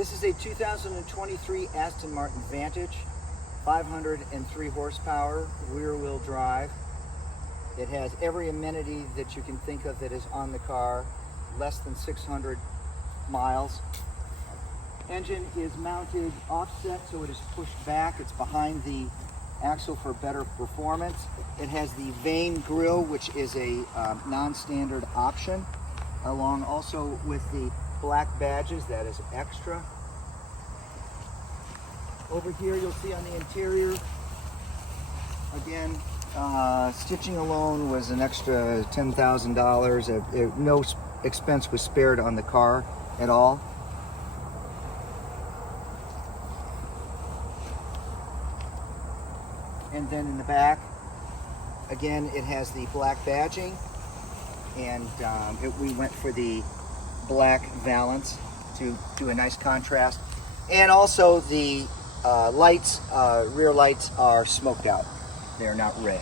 This is a 2023 Aston Martin Vantage, 503 horsepower, rear-wheel drive. It has every amenity that you can think of that is on the car, less than 600 miles. Engine is mounted offset, so it is pushed back. It's behind the axle for better performance. It has the vane grille, which is a non-standard option, along also with the black badges. That is extra. Over here you'll see on the interior, again, stitching alone was an extra $10,000. No expense was spared on the car at all. And then in the back, again, it has the black badging, and we went for the black valance to do a nice contrast. And also the lights, rear lights are smoked out. They are not red.